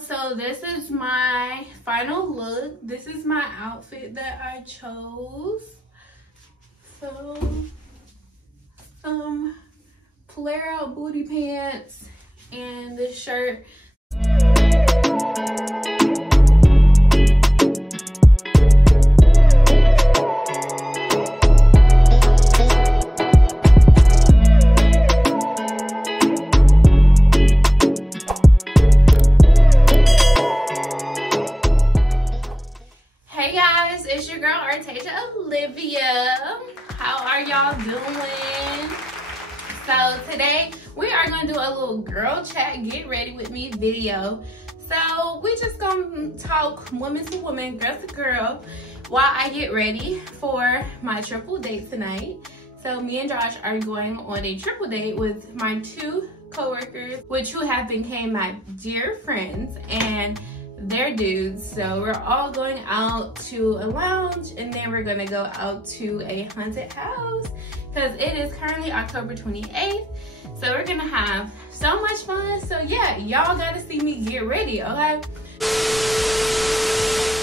So this is my final look. This is my outfit that I chose. So some flare out booty pants and this shirt. It's your girl Olivia. How are y'all doing? So today we are gonna do a little girl chat, get ready with me video. So we just gonna talk woman to woman, girl to girl, while I get ready for my triple date tonight. So me and Josh are going on a triple date with my two coworkers, which who have become my dear friends, and they're dudes. So we're all going out to a lounge and then we're gonna go out to a haunted house because it is currently October 28th. So we're gonna have so much fun. So yeah, y'all gotta see me get ready, okay?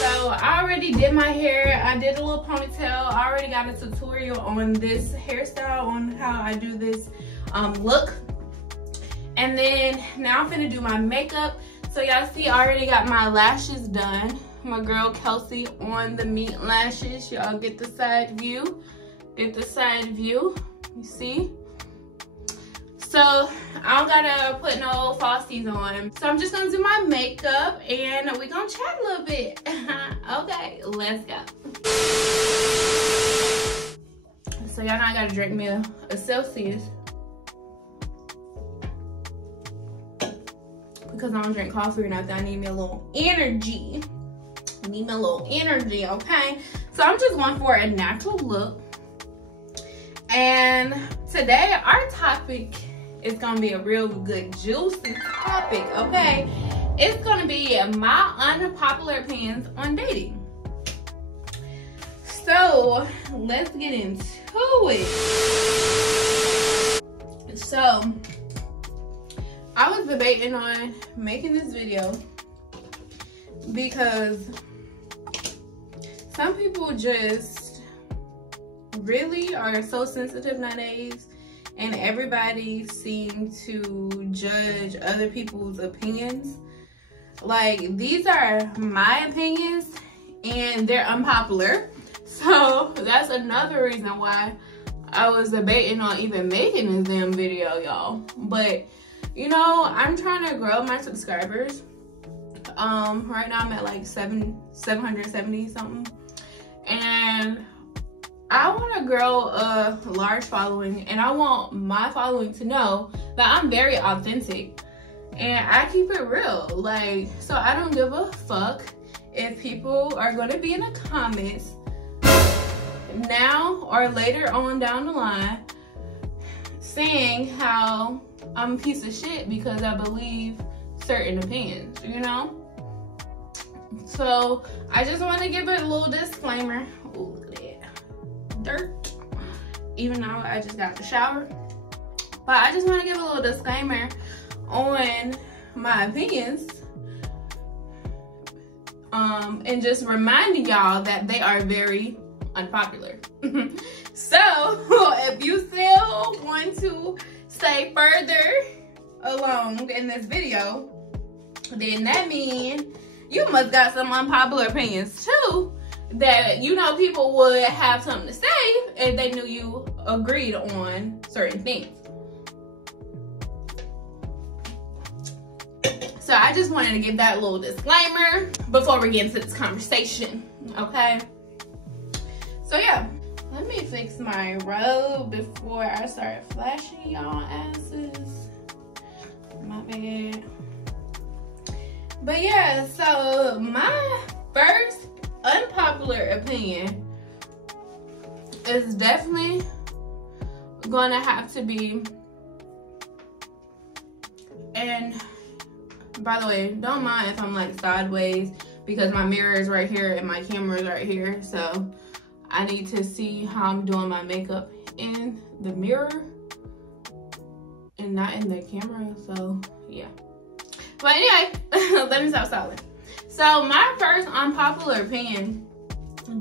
So I already did my hair. I did a little ponytail. I already got a tutorial on this hairstyle, on how I do this look. And then now I'm gonna do my makeup. So y'all see, I already got my lashes done. My girl Kelsey on the meat lashes. Y'all get the side view. Get the side view. You see? So I don't gotta put no falsies on. So I'm just gonna do my makeup and we're gonna chat a little bit. Okay, let's go. So y'all know I gotta drink me a Celsius, because I don't drink coffee or nothing. I need me a little energy. I need me a little energy, okay? So I'm just going for a natural look. And today our topic is gonna be a real good juicy topic, okay? It's gonna be my unpopular opinions on dating. So let's get into it. So I was debating on making this video because some people just really are so sensitive nowadays, and everybody seems to judge other people's opinions. Like, these are my opinions and they're unpopular. So that's another reason why I was debating on even making this damn video, y'all. But you know, I'm trying to grow my subscribers. Right now I'm at like 770 something. And I want to grow a large following, and I want my following to know that I'm very authentic and I keep it real. Like, so I don't give a fuck if people are going to be in the comments now or later on down the line saying how I'm a piece of shit because I believe certain opinions, you know? So I just want to give it a little disclaimer. Ooh, look at that dirt. Even though I just got the shower. But I just want to give a little disclaimer on my opinions. And just reminding y'all that they are very unpopular. So if you still want to stay further along in this video, then that means you must got some unpopular opinions too, that you know people would have something to say if they knew you agreed on certain things. So I just wanted to give that little disclaimer before we get into this conversation, okay? So yeah, let me fix my robe before I start flashing y'all asses. My bad. But yeah, so my first unpopular opinion is definitely gonna have to be, and by the way, don't mind if I'm like sideways because my mirror is right here and my camera is right here. So I need to see how I'm doing my makeup in the mirror and not in the camera. So yeah. But anyway, let me stop stalling. So my first unpopular opinion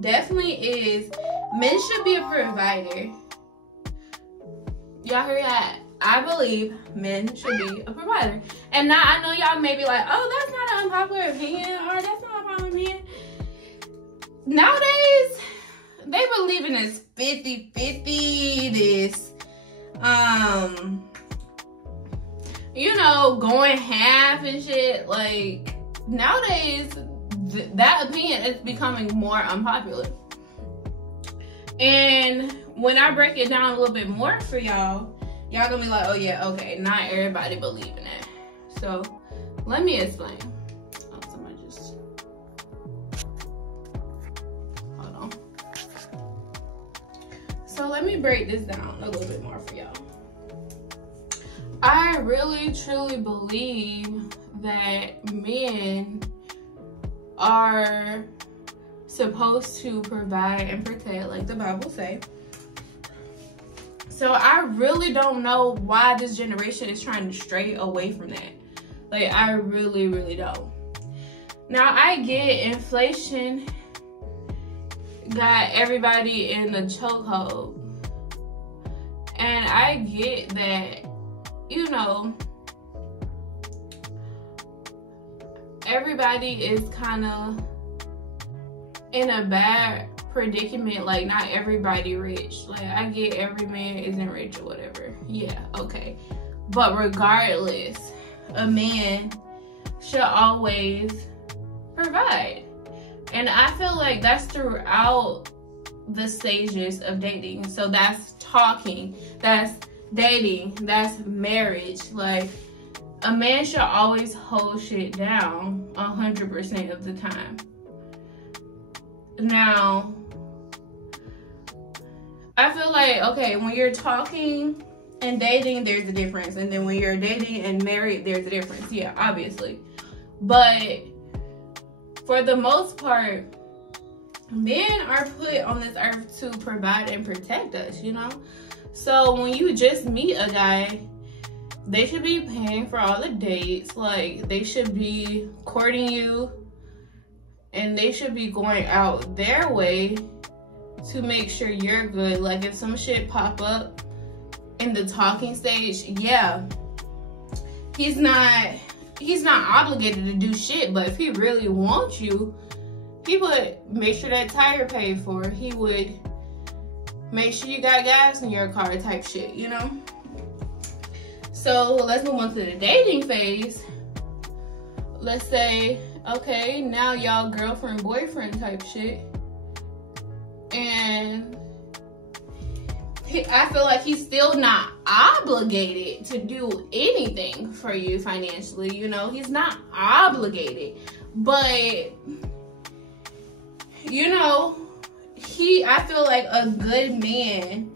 definitely is men should be a provider. Y'all heard that? I believe men should be a provider. And now I know y'all may be like, oh, that's not an unpopular opinion, or that's not an unpopular opinion. Nowadays, they believe in this 50-50, this, you know, going half and shit. Like, nowadays, that opinion is becoming more unpopular. And when I break it down a little bit more for y'all gonna be like, oh yeah, okay, not everybody believe in that. So let me explain. Oh, somebody just, hold on. So let me break this down a little bit more for y'all. I really truly believe that men are supposed to provide and protect, like the Bible say. So I really don't know why this generation is trying to stray away from that. Like, I really, really don't. Now, I get inflation got everybody in the chokehold. And I get that, you know, everybody is kind of in a bad predicament. Like, not everybody rich. Like, I get every man isn't rich or whatever. Yeah, okay. But regardless, a man should always provide. And I feel like that's throughout the stages of dating. So that's talking, that's dating, that's marriage. Like, a man should always hold shit down 100% of the time. Now, I feel like, okay, when you're talking and dating, there's a difference. And then when you're dating and married, there's a difference. Yeah, obviously. But for the most part, men are put on this earth to provide and protect us, you know? So when you just meet a guy, they should be paying for all the dates. Like, they should be courting you. And they should be going out their way to make sure you're good. Like, if some shit pop up in the talking stage, yeah, he's not obligated to do shit. But if he really wants you, he would make sure that tire paid for. He would make sure you got gas in your car type shit, you know? So let's move on to the dating phase. Let's say, okay, now y'all girlfriend, boyfriend type shit. And I feel like he's still not obligated to do anything for you financially, you know? He's not obligated. But, you know, I feel like a good man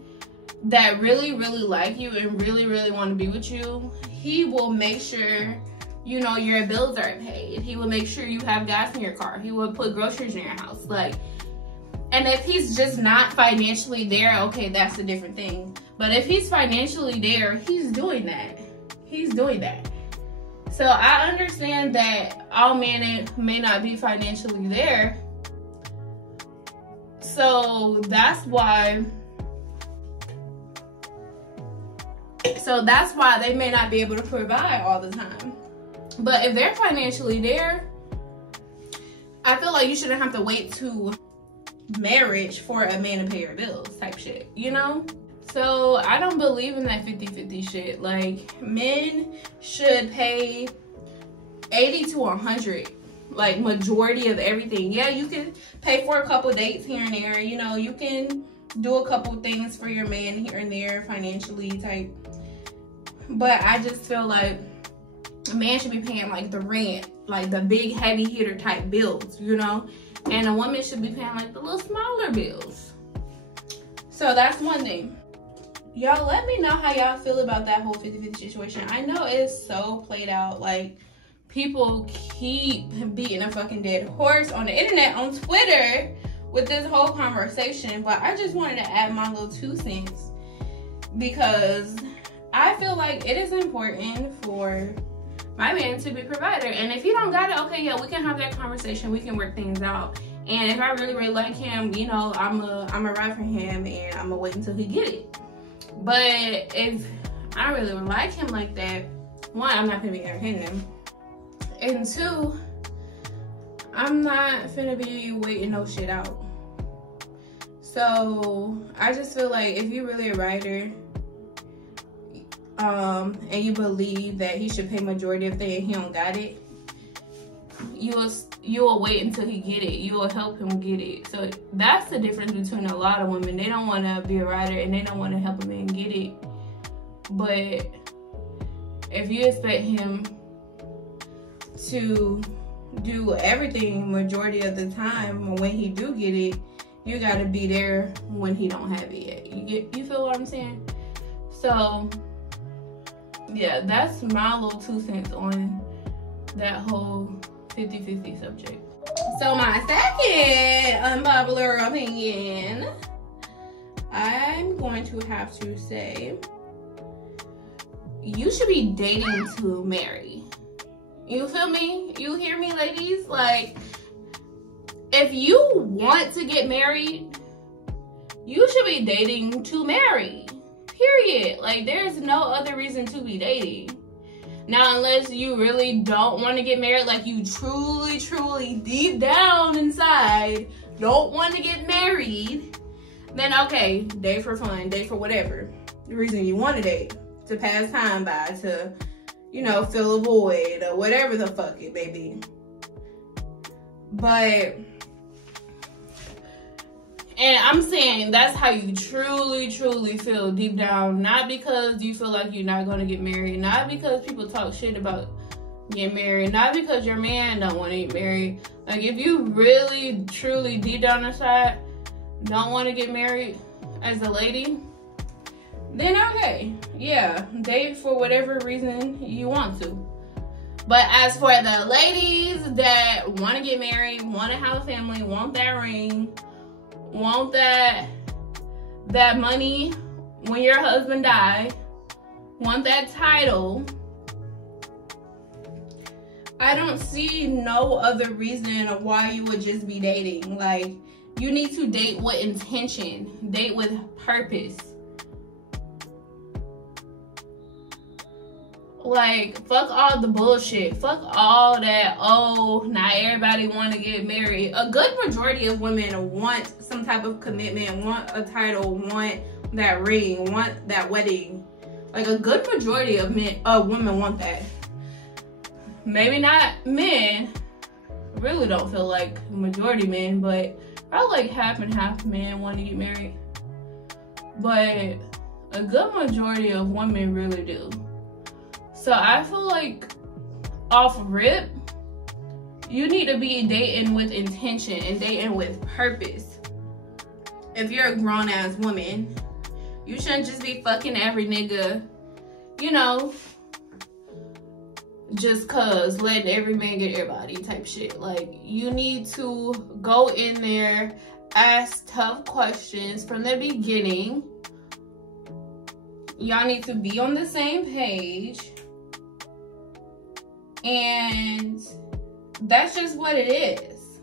that really, really like you and really, really want to be with you, he will make sure, you know, your bills are paid. He will make sure you have gas in your car. He will put groceries in your house. Like, and if he's just not financially there, okay, that's a different thing. But if he's financially there, he's doing that. He's doing that. So I understand that all men may not be financially there. So that's why they may not be able to provide all the time. But if they're financially there, I feel like you shouldn't have to wait to marriage for a man to pay your bills type shit, you know? So I don't believe in that 50-50 shit. Like, men should pay 80 to 100, like, majority of everything. Yeah, you can pay for a couple dates here and there, you know, you can do a couple things for your man here and there financially type. But I just feel like a man should be paying like the rent, like the big heavy hitter type bills, you know? And a woman should be paying like the little smaller bills. So that's one thing. Y'all let me know how y'all feel about that whole 50-50 situation. I know it's so played out. Like, people keep beating a fucking dead horse on the internet, on Twitter, with this whole conversation. But I just wanted to add my little 2 cents, because I feel like it is important for my man to be provider. And if he don't got it, okay, yeah, we can have that conversation. We can work things out. And if I really, really like him, you know, I'm a ride for him, and I'm gonna wait until he get it. But if I really like him like that, one, I'm not gonna be entertaining him. And two, I'm not finna be waiting no shit out. So I just feel like if you're really a writer, and you believe that he should pay majority of things and he don't got it, you will wait until he get it. You will help him get it. So that's the difference between a lot of women. They don't want to be a writer and they don't want to help a man get it. But if you expect him to do everything majority of the time, when he do get it, you got to be there when he don't have it yet. You feel what I'm saying? So yeah, that's my little 2 cents on that whole 50-50 subject. So my second unpopular opinion, I'm going to have to say, you should be dating to marry. You feel me? You hear me, ladies? Like, if you want to get married, you should be dating to marry. Period. Like, there's no other reason to be dating. Now, unless you really don't want to get married, like you truly, truly deep down inside don't want to get married, then okay, date for fun, date for whatever. The reason you want to date, to pass time by, to, you know, fill a void or whatever the fuck it may be. But, and I'm saying that's how you truly, truly feel deep down. Not because you feel like you're not going to get married. Not because people talk shit about getting married. Not because your man don't want to get married. Like, if you really, truly, deep down inside don't want to get married as a lady, then okay. Yeah, date for whatever reason you want to. But as for the ladies that want to get married, want to have a family, want that ring, want that money when your husband died, want that title, I don't see no other reason why you would just be dating. Like, you need to date with intention, date with purpose. Like, fuck all the bullshit. Fuck all that, oh, not everybody want to get married. A good majority of women want some type of commitment, want a title, want that ring, want that wedding. Like, a good majority of women want that. Maybe not men. Really don't feel like majority men, but probably like half and half men want to get married. But a good majority of women really do. So I feel like off rip, you need to be dating with intention and dating with purpose. If you're a grown ass woman, you shouldn't just be fucking every nigga, you know, just cause letting every man get everybody type shit. Like, you need to go in there, ask tough questions from the beginning. Y'all need to be on the same page. And that's just what it is.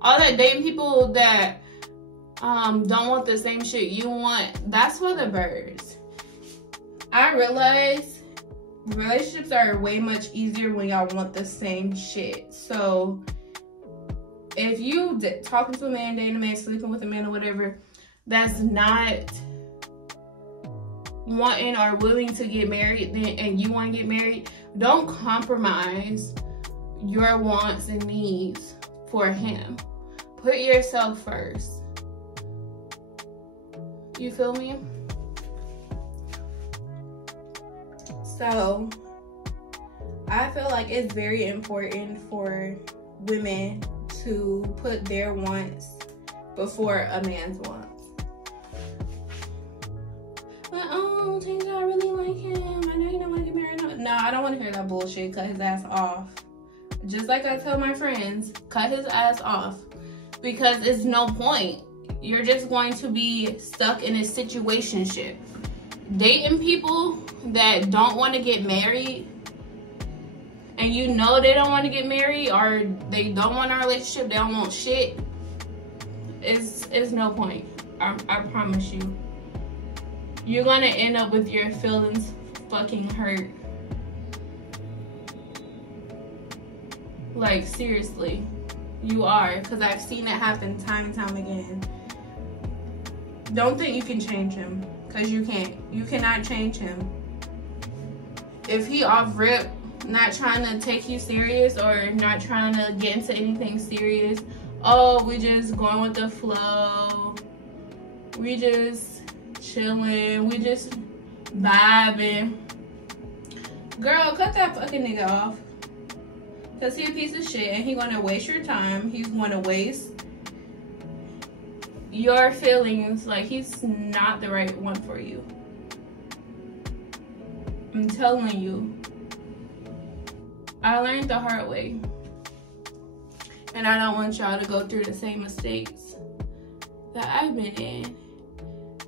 All that dating people that don't want the same shit you want, that's for the birds. I realize relationships are way much easier when y'all want the same shit. So if you talking to a man, dating a man, sleeping with a man or whatever, that's not wanting or willing to get married, and you want to get married, don't compromise your wants and needs for him. Put yourself first. You feel me? So I feel like it's very important for women to put their wants before a man's wants. But oh, James, I really like him. I know you don't want to get married. No, I don't want to hear that bullshit. Cut his ass off. Just like I tell my friends, cut his ass off. Because it's no point. You're just going to be stuck in a situationship. Dating people that don't want to get married and you know they don't want to get married, or they don't want a relationship, they don't want shit, it's no point. I promise you. You're gonna end up with your feelings fucking hurt. Like, seriously, you are, because I've seen it happen time and time again. Don't think you can change him, because you can't. You cannot change him. If he off rip, not trying to take you serious or not trying to get into anything serious, oh, we just going with the flow, we just chilling, we just vibing, girl, cut that fucking nigga off. Because he's a piece of shit and he's gonna waste your time. He's gonna waste your feelings. Like, he's not the right one for you. I'm telling you. I learned the hard way. And I don't want y'all to go through the same mistakes that I've been in.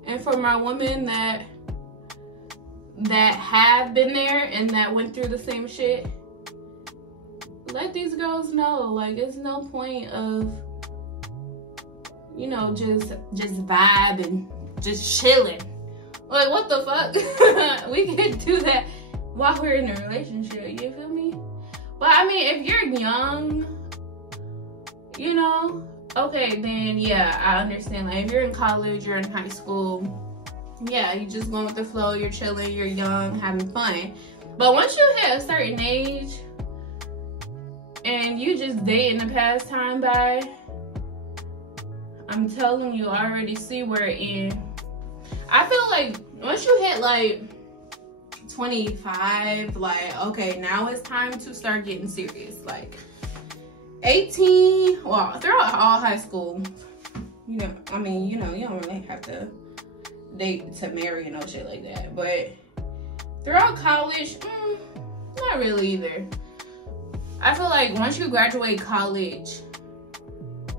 And for my women that have been there and that went through the same shit, let these girls know, like, it's no point of, you know, just vibe and just chilling. Like, what the fuck? We can do that while we're in a relationship, you feel me? But I mean, if you're young, you know, okay, then yeah, I understand. Like, if you're in college, you're in high school, yeah, you just going with the flow, you're chilling, you're young, having fun. But once you hit a certain age and you just dating the pastime by, I'm telling you, I already see where it ends. I feel like once you hit like 25, like, okay, now it's time to start getting serious. Like 18, well, throughout all high school, you know, I mean, you know, you don't really have to date to marry and no shit like that. But throughout college, not really either. I feel like once you graduate college,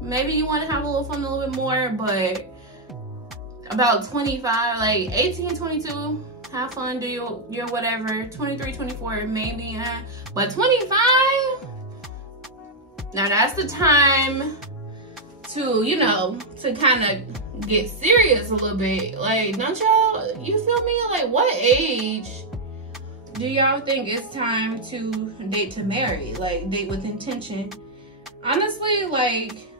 maybe you want to have a little fun a little bit more, but about 25, like 18, 22, have fun, do your whatever. 23, 24, maybe, but 25, now that's the time to, you know, to kind of get serious a little bit. Like, don't y'all, you feel me? Like, what age do y'all think it's time to date to marry? Like, date with intention? Honestly, like,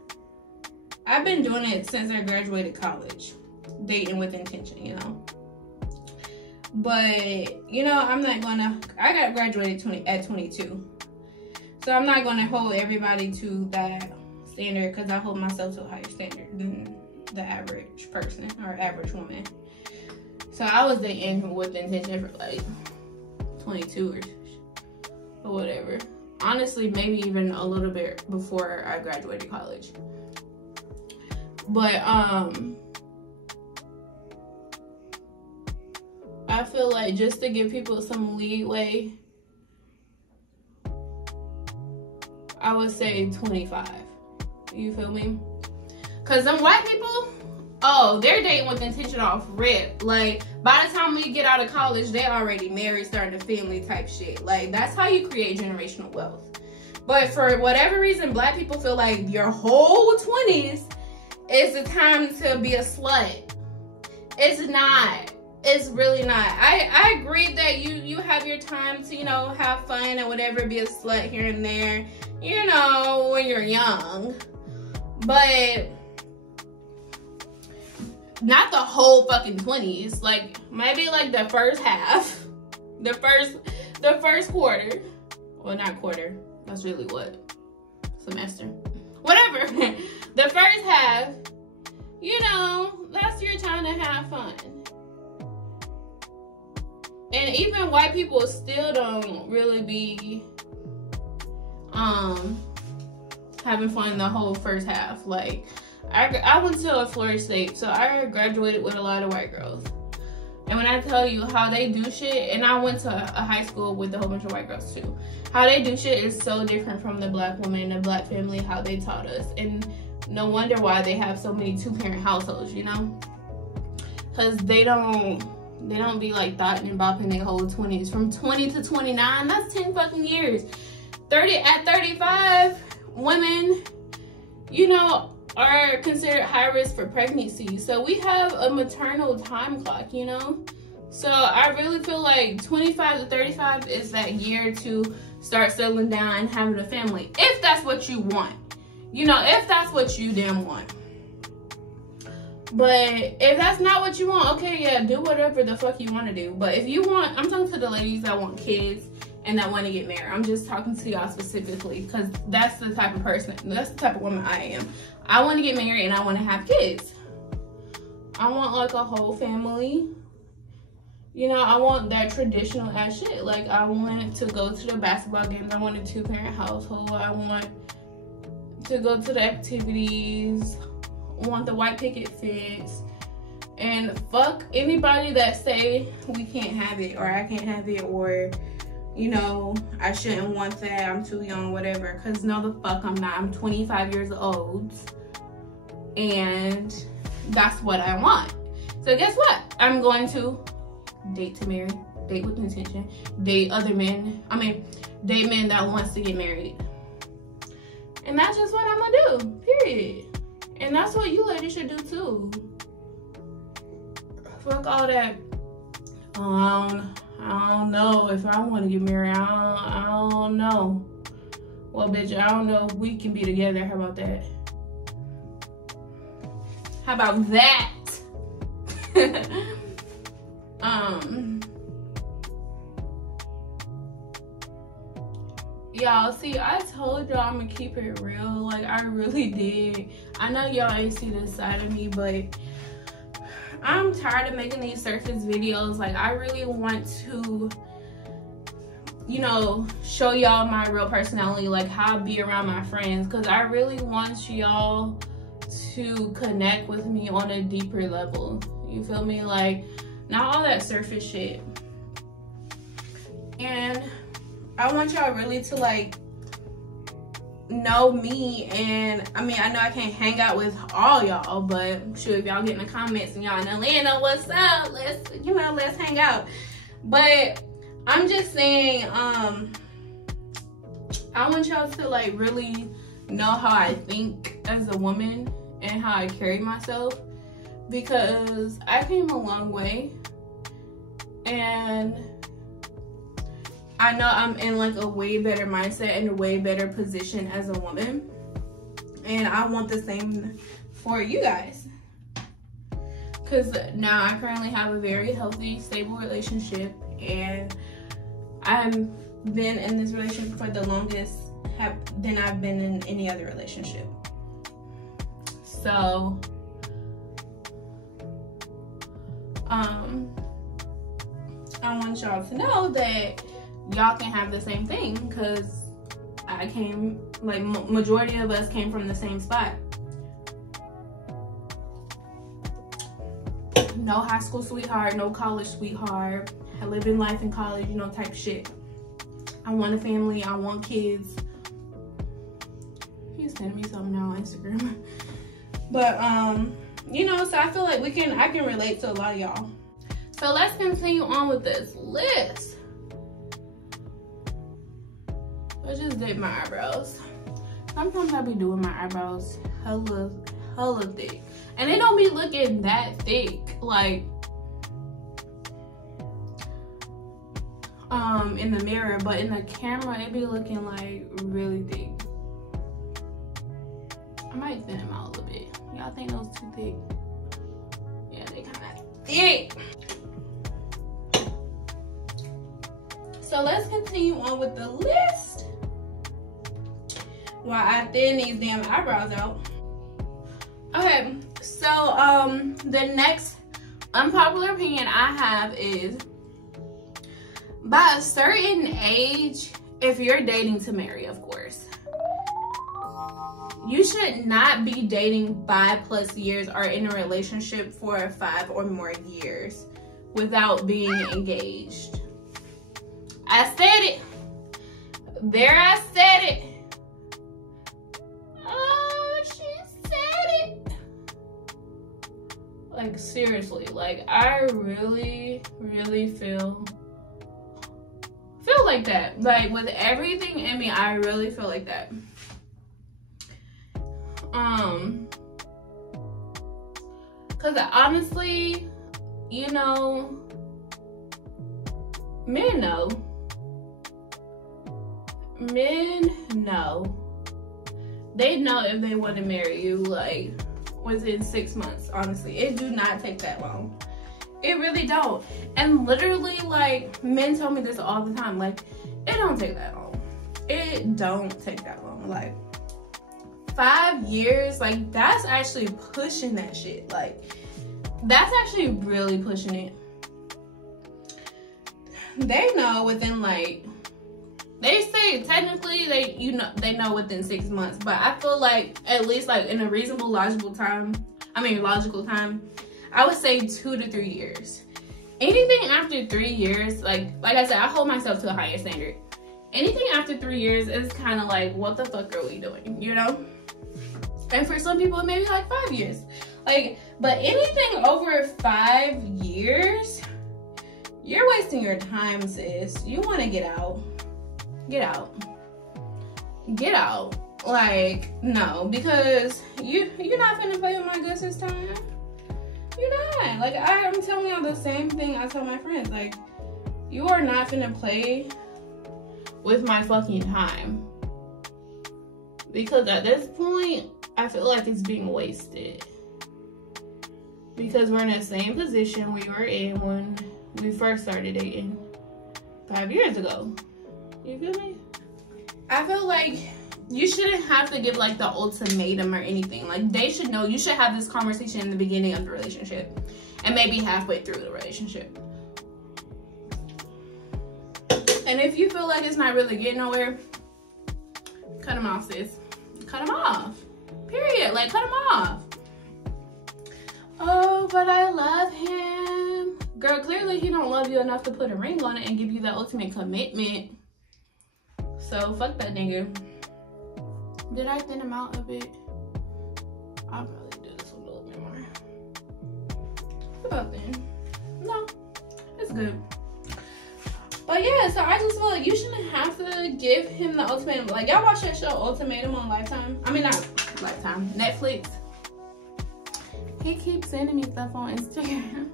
I've been doing it since I graduated college. Dating with intention, you know. But, you know, I'm not gonna, I got graduated at 22. So I'm not gonna hold everybody to that standard, because I hold myself to a higher standard than the average person or average woman. So I was dating with intention for like 22 or whatever. Honestly, maybe even a little bit before I graduated college. But I feel like just to give people some leeway, I would say 25. You feel me? Because them white people, oh, they're dating with intention off rip. Like, by the time we get out of college, they already married, starting a family type shit. Like, that's how you create generational wealth. But for whatever reason, black people feel like your whole 20s is the time to be a slut. It's not. It's really not. I agree that you have your time to, you know, have fun and whatever, be a slut here and there, you know, when you're young. But not the whole fucking 20s. Like, maybe like the first half. The first quarter. Well, not quarter. That's really what? Semester. Whatever. The first half, you know, that's your time to have fun. And even white people still don't really be having fun the whole first half. Like, I went to a Florida State, so I graduated with a lot of white girls. And when I tell you how they do shit, and I went to a high school with a whole bunch of white girls too, how they do shit is so different from the black woman and the black family, how they taught us. And no wonder why they have so many two-parent households, you know? Because they don't be like thotting and bopping their whole 20s. From 20 to 29, that's 10 fucking years. At 35, women, you know, are considered high risk for pregnancy. So we have a maternal time clock, you know? So I really feel like 25 to 35 is that year to start settling down and having a family. If that's what you want. You know, if that's what you damn want. But if that's not what you want, okay, yeah, do whatever the fuck you want to do. But if you want, I'm talking to the ladies that want kids and that want to get married. I'm just talking to y'all specifically because that's the type of person, that's the type of woman I am. I want to get married and I want to have kids. I want like a whole family. You know, I want that traditional ass shit. Like, I want to go to the basketball games. I want a 2-parent household. I want to go to the activities. I want the white picket fence. And fuck anybody that say we can't have it or I can't have it or, you know, I shouldn't want that. I'm too young, whatever. Because no, the fuck I'm not. I'm 25 years old. And that's what I want. So guess what? I'm going to date to marry, date with intention, date other men. I mean, date men that wants to get married. And that's just what I'm gonna do, period. And that's what you ladies should do too. Fuck all that, I don't know if I want to get married. I don't know. Well, bitch, I don't know if we can be together. How about that? How about that? Y'all, see, I told y'all I'm gonna keep it real. Like, I really did. I know y'all ain't see this side of me, but I'm tired of making these surface videos. Like, I really want to, you know, show y'all my real personality, like how I be around my friends, because I really want y'all to connect with me on a deeper level. You feel me? Like, not all that surface shit. And I want y'all really to like know me. And I mean, I know I can't hang out with all y'all, but sure, if y'all get in the comments and y'all in Atlanta, what's up? Let's, you know, let's hang out. But I'm just saying, I want y'all to like really know how I think as a woman and how I carry myself, because I came a long way and I know I'm in like a way better mindset and a way better position as a woman, and I want the same for you guys, because now I currently have a very healthy, stable relationship, and I've been in this relationship for the longest than I've been in any other relationship. So I want y'all to know that y'all can have the same thing, because I came, like, majority of us came from the same spot. No high school sweetheart, no college sweetheart, I live in life in college, you know, type shit. I want a family, I want kids. He's sending me something now on Instagram. But you know, so I feel like I can relate to a lot of y'all. So let's continue on with this list. I just did my eyebrows. Sometimes I be doing my eyebrows hella thick, and it don't be looking that thick, like in the mirror, but in the camera it be looking like really thick. I might thin them out a little bit. Y'all think those too thick? Yeah, they kind of thick. So let's continue on with the list while I thin these damn eyebrows out. Okay, so the next unpopular opinion I have is, by a certain age, if you're dating to marry, of course, you should not be dating 5+ years or in a relationship for 5 or more years without being engaged. I said it. There, I said it. Oh, she said it. Like, seriously, like, I really feel like that. Like, with everything in me, I really feel like that. Because honestly, you know, men know. Men know. They know if they want to marry you, like, within 6 months, honestly. It do not take that long. It really don't. And literally, like, men tell me this all the time. Like, it don't take that long. It don't take that long. Like, 5 years, like, that's actually pushing that shit. Like, that's actually really pushing it. They know within, like, they say technically they know within 6 months, but I feel like at least, like, in a reasonable logical time, I would say 2 to 3 years. Anything after 3 years, like I said, I hold myself to a higher standard. Anything after 3 years is kind of like, what the fuck are we doing, you know? And for some people, maybe like 5 years. Like, but anything over 5 years, you're wasting your time, sis. You want to get out. Get out. Get out. Like, no, because you're not finna play with my good sis time. You're not. Like, I'm telling y'all the same thing I tell my friends. Like, you are not finna play with my fucking time. Because at this point, I feel like it's being wasted. Because we're in the same position we were in when we first started dating 5 years ago. You feel me? I feel like you shouldn't have to give, like, the ultimatum or anything. Like, they should know. You should have this conversation in the beginning of the relationship and maybe halfway through the relationship. And if you feel like it's not really getting nowhere, cut them off, sis. Cut them off. Period. Like, cut them off. Oh, but I love him. Girl, clearly he don't love you enough to put a ring on it and give you that ultimate commitment. So, fuck that nigga. Did I thin him out a bit? I'll probably do this one a little bit more. It's about thin. No, it's good. But yeah, so I just feel like you shouldn't have to give him the ultimatum. Like, y'all watch that show Ultimatum on Lifetime? I mean, not Lifetime, Netflix. He keeps sending me stuff on Instagram.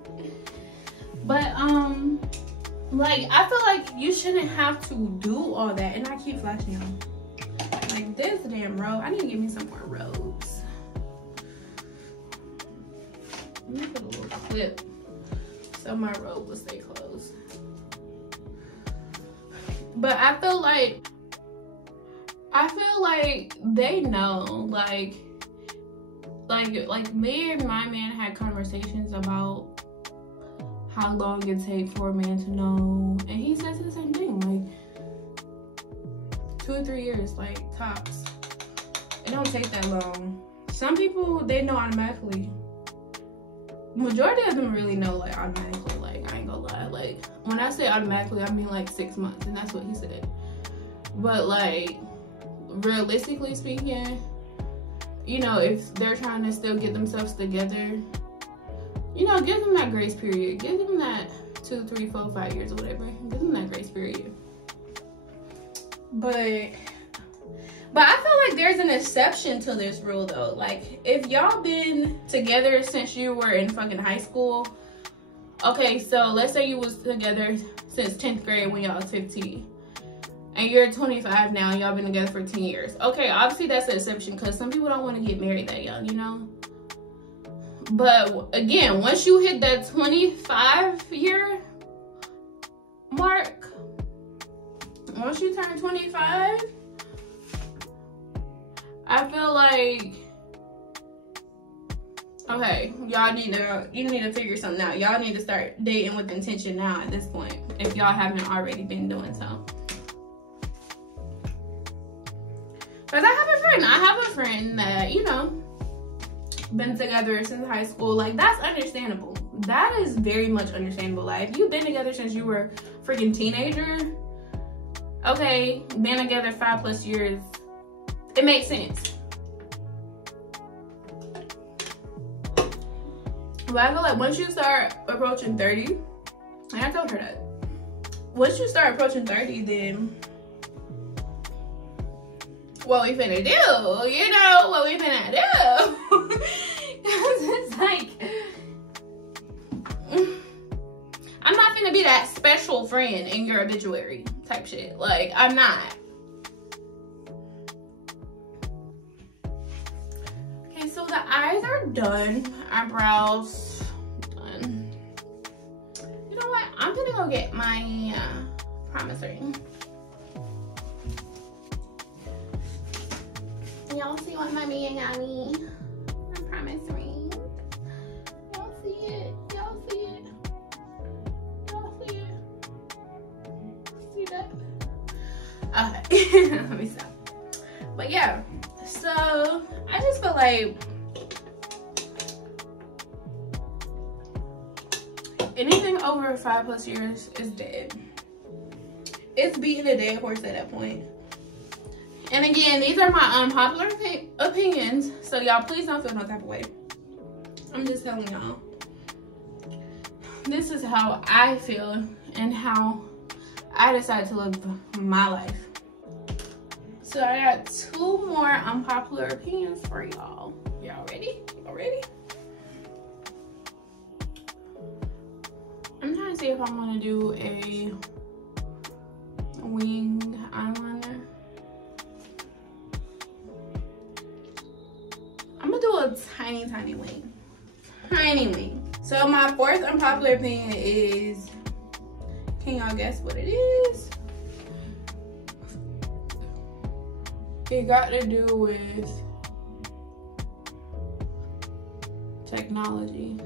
But, like, I feel like you shouldn't have to do all that. And I keep flashing y'all. Like, this damn robe. I need to give me some more robes. Let me put a little clip so my robe will stay closed. But I feel like they know, like me and my man had conversations about how long it takes for a man to know, and he says the same thing, like 2 or 3 years, like, tops. It don't take that long. Some people, they know automatically. Majority of them really know, like, automatically. Like, I ain't gonna lie. Like, when I say automatically, I mean like 6 months, and that's what he said. But, like, realistically speaking, you know, if they're trying to still get themselves together, you know, give them that grace period. Give them that 2, 3, 4, 5 years or whatever. Give them that grace period. But I feel like there's an exception to this rule, though. Like, if y'all been together since you were in fucking high school, okay, so let's say you was together since 10th grade when y'all was 15. And you're 25 now, and y'all been together for 10 years. Okay, obviously that's an exception, because some people don't want to get married that young, you know? But, again, once you hit that 25-year mark, once you turn 25, I feel like, okay, you need to figure something out. Y'all need to start dating with intention now at this point, if y'all haven't already been doing so. Because I have a friend that, you know, been together since high school. Like, that's understandable. That is very much understandable. Like, if you've been together since you were a freaking teenager, okay, been together 5+ years, it makes sense. But I feel like once you start approaching 30, and I told her that, once you start approaching 30, then what we finna do? You know what we finna do? It's like, I'm not finna be that special friend in your obituary type shit. Like, I'm not. Okay, so the eyes are done. Eyebrows done. You know what? I'm gonna go get my promise ring. Y'all see what my man got me? My promise ring. Y'all see it? Y'all see it? Y'all see it? See that? Okay, let me stop. But yeah, so I just feel like anything over 5+ years is dead. It's beating a dead horse at that point. And again, these are my unpopular opinions, so y'all please don't feel no type of way. I'm just telling y'all. This is how I feel and how I decided to live my life. So I got 2 more unpopular opinions for y'all. Y'all ready? Y'all ready? I'm trying to see if I want to do a winged eyeliner. I'm gonna do a tiny wing. Tiny wing. So my 4th unpopular opinion is, can y'all guess what it is? It got to do with technology.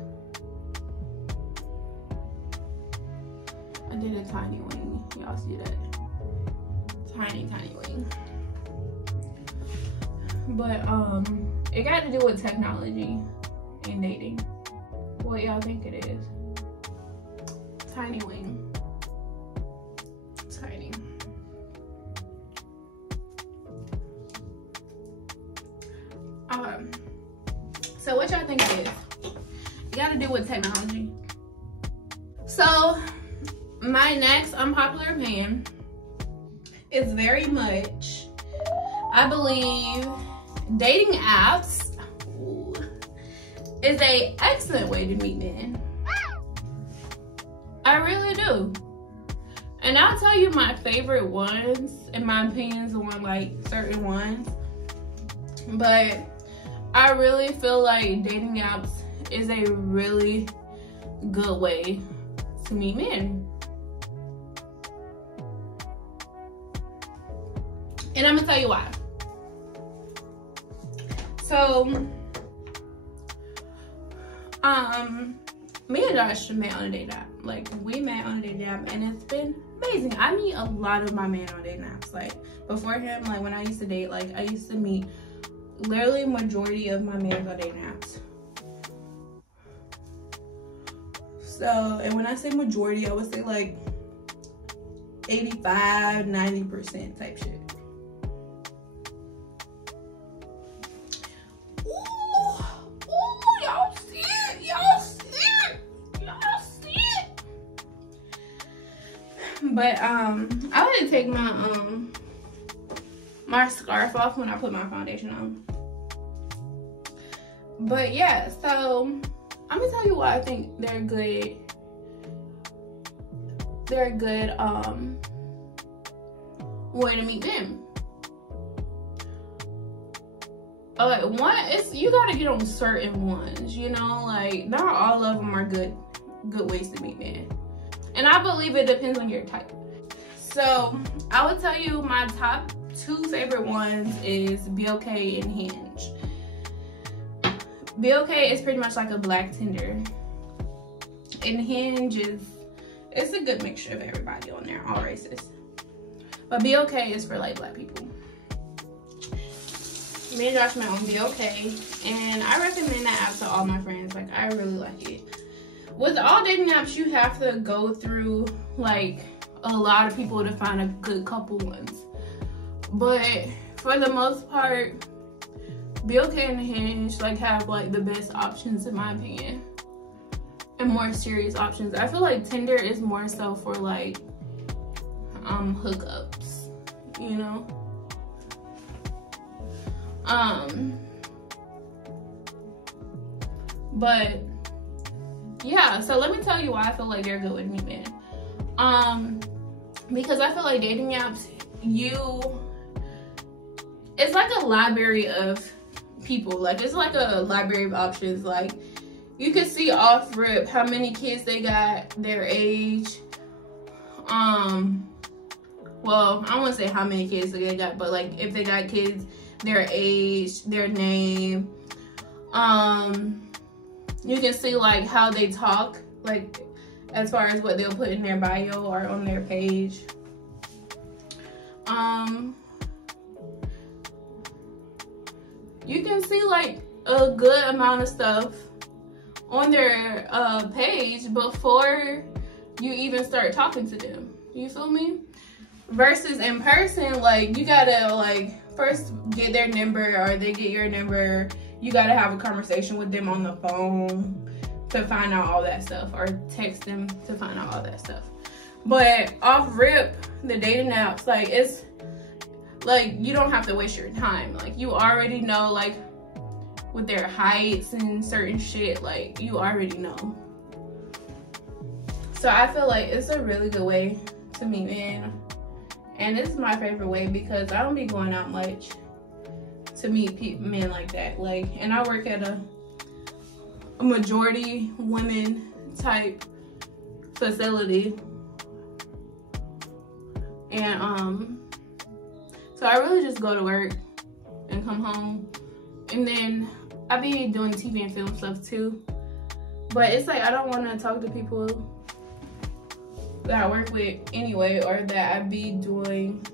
I did a tiny wing. Y'all see that? Tiny wing. But it got to do with technology and dating. What y'all think it is? Tiny wing. Tiny. So what y'all think it is? It got to do with technology. So my next unpopular opinion is very much, I believe dating apps is an excellent way to meet men. I really do. And I'll tell you my favorite ones, in my opinions, on like certain ones. But I really feel like dating apps is a really good way to meet men. And I'm gonna tell you why. So, me and Josh met on a dating app. Like, we met on a dating app, and it's been amazing. I meet a lot of my men on dating apps. Like, before him, like, when I used to date, like, I used to meet literally majority of my men on dating apps. So, and when I say majority, I would say, like, 85, 90% type shit. But I like to take my my scarf off when I put my foundation on. But yeah, so I'm gonna tell you why I think they're good. They're a good way to meet men. One is you gotta get on certain ones, you know, like not all of them are good ways to meet men. And I believe it depends on your type. So I would tell you my top 2 favorite ones is BOK and Hinge. BOK is pretty much like a black Tinder. And Hinge it's a good mixture of everybody on there, all races. But BOK is for like black people. Me and Josh met on BOK, and I recommend that app to all my friends. Like, I really like it. With all dating apps, you have to go through like a lot of people to find a good couple ones. But for the most part, BOK and Hinge like have like the best options in my opinion, and more serious options. I feel like Tinder is more so for like hookups, you know. But yeah, so let me tell you why I feel like they're good with me, man. Because I feel like dating apps, it's like a library of people. Like, it's like a library of options. Like, you can see off rip how many kids they got, their age. Well, I won't say how many kids they got, but like if they got kids, their age, their name. You can see like how they talk, like as far as what they'll put in their bio or on their page. You can see like a good amount of stuff on their page before you even start talking to them. You feel me? Versus in person, like you gotta like first get their number, or they get your number. You gotta have a conversation with them on the phone to find out all that stuff, or text them to find out all that stuff. But off rip, the dating apps, like it's like you don't have to waste your time. Like you already know, like with their heights and certain shit, like you already know. So I feel like it's a really good way to meet men. And this is my favorite way because I don't be going out much to meet men like that. Like, and I work at a majority women type facility. And so I really just go to work and come home. And then I be doing TV and film stuff too. But it's like I don't want to talk to people that I work with anyway, or that I be doing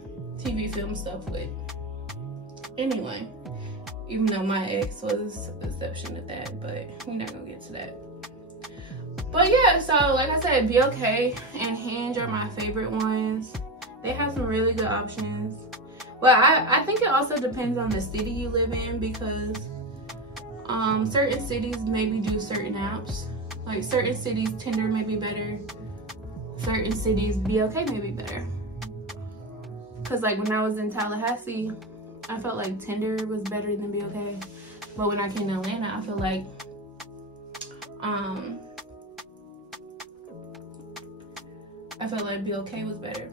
TV film stuff with anyway. Even though my ex was an exception to that, but we're not gonna get to that. But yeah, so like I said, BLK and Hinge are my favorite ones. They have some really good options. But I think it also depends on the city you live in, because certain cities maybe do certain apps. Like certain cities, Tinder may be better. Certain cities, BLK may be better. Cause like when I was in Tallahassee, I felt like Tinder was better than BLK. But when I came to Atlanta, I feel like BLK was better.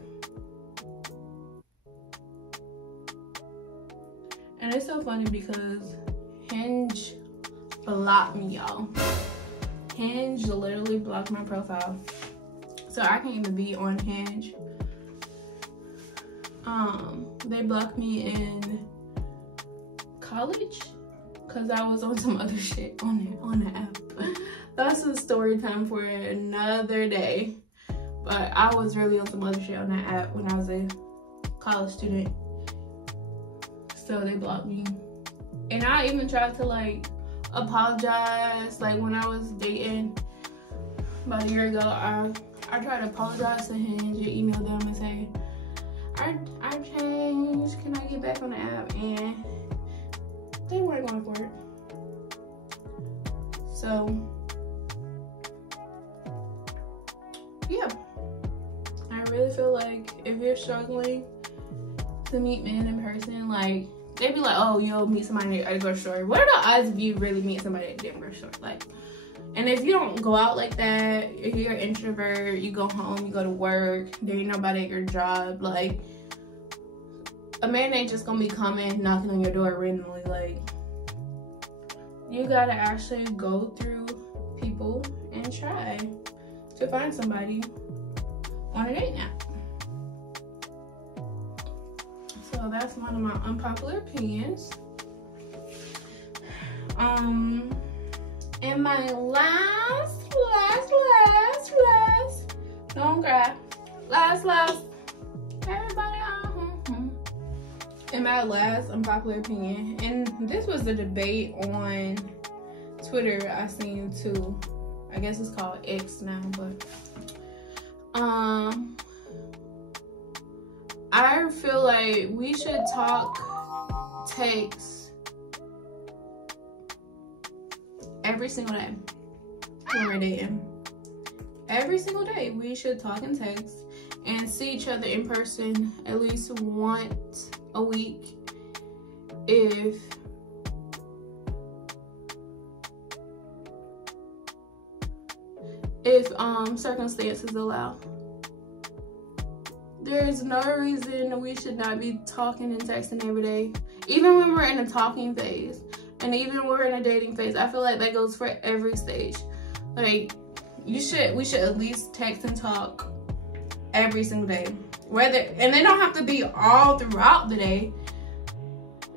And it's so funny because Hinge blocked me, y'all. Hinge literally blocked my profile. So I can't even be on Hinge. They blocked me in college because I was on some other shit on the app. That's a story time for another day. But I was really on some other shit on that app when I was a college student. So they blocked me. And I even tried to like apologize. Like when I was dating about a year ago, I tried to apologize to Hinge and email them and say, I changed, can I get back on the app? And they weren't going for it. So yeah, I really feel like if you're struggling to meet men in person, like they'd be like, oh, you'll meet somebody at a grocery store. What are the odds of you really meet somebody at a damn grocery store? Like, and if you don't go out like that, if you're an introvert, you go home, you go to work, there ain't nobody at your job, like, a man ain't just gonna be coming, knocking on your door randomly. Like, you gotta actually go through people and try to find somebody on a date app. So that's one of my unpopular opinions. And my last, don't cry, everybody, and my last unpopular opinion, and this was a debate on Twitter I seen too. I guess it's called X now, but I feel like we should talk text every single day when we're dating. Every single day we should talk and text, and see each other in person at least once a week if circumstances allow. There's no reason we should not be talking and texting every day, even when we're in a talking phase, and even when we're in a dating phase. I feel like that goes for every stage. Like, we should at least text and talk every single day. And they don't have to be all throughout the day,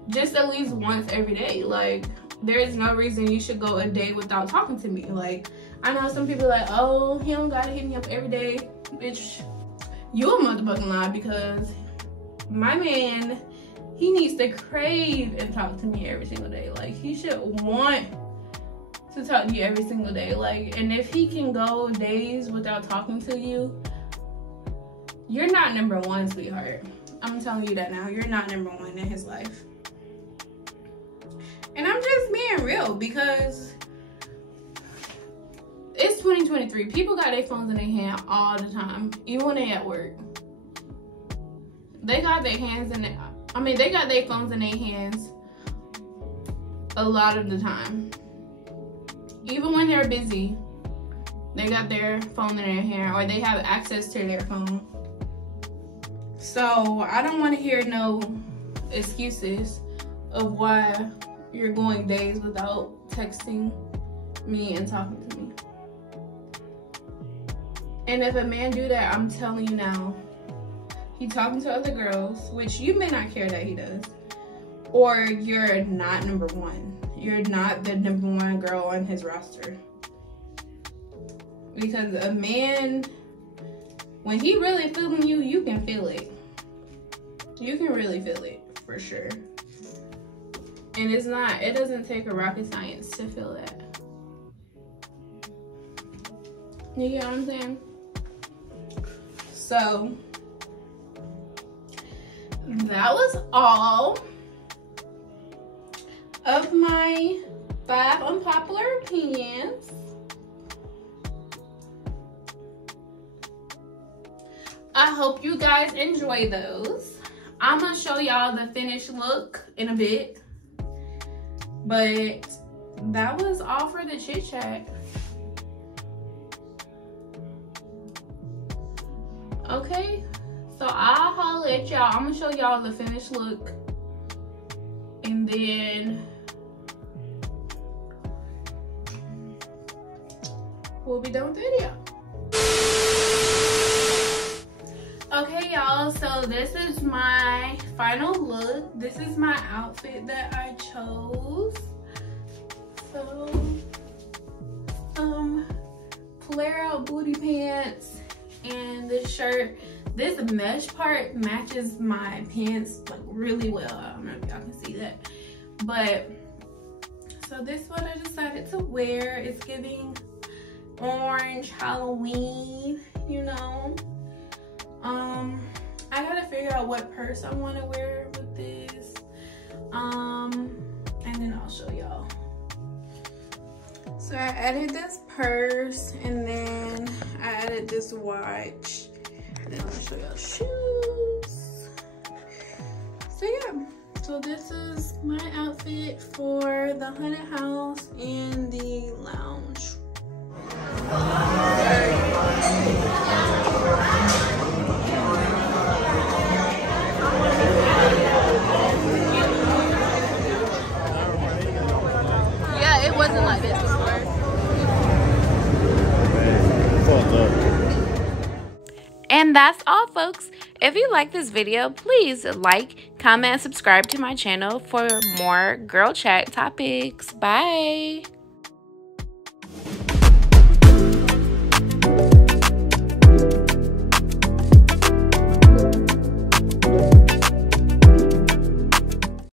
just at least once every day. Like, there is no reason you should go a day without talking to me. Like, I know some people are like, oh, he don't gotta hit me up every day. Bitch, you a motherfucking lie, because my man, he needs to crave and talk to me every single day. Like, he should want to talk to you every single day. Like, and if he can go days without talking to you, you're not number one, sweetheart. I'm telling you that now. You're not number one in his life. And I'm just being real, because it's 2023. People got their phones in their hand all the time, even when they at work. They got their hands in their, they got their phones in their hands a lot of the time. Even when they're busy, they got their phone in their hand, or they have access to their phone. So I don't want to hear no excuses of why you're going days without texting me and talking to me. And if a man do that, I'm telling you now, he talking to other girls, which you may not care that he does, or you're not number one. You're not the number one girl on his roster. Because a man, when he really feeling you, you can feel it. You can really feel it, for sure. And it doesn't take a rocket science to feel that. You get what I'm saying? So, that was all of my 5 unpopular opinions. I hope you guys enjoy those. I'm gonna show y'all the finished look in a bit, but that was all for the chit chat. Okay, so I'll holler at y'all. I'm gonna show y'all the finished look, and then we'll be done with the video. Okay, y'all, so this is my final look. This is my outfit that I chose. So, flare out booty pants and this shirt. This mesh part matches my pants like really well. I don't know if y'all can see that, but so this one I decided to wear. It's giving orange Halloween, you know. I gotta figure out what purse I want to wear with this, and then I'll show y'all. So I added this purse, and then I added this watch, and then I'll show y'all shoes. So yeah, so this is my outfit for the haunted house and the lounge. Yeah, it wasn't like this before. And that's all, folks. If you like this video, please like, comment, and subscribe to my channel for more girl chat topics. Bye.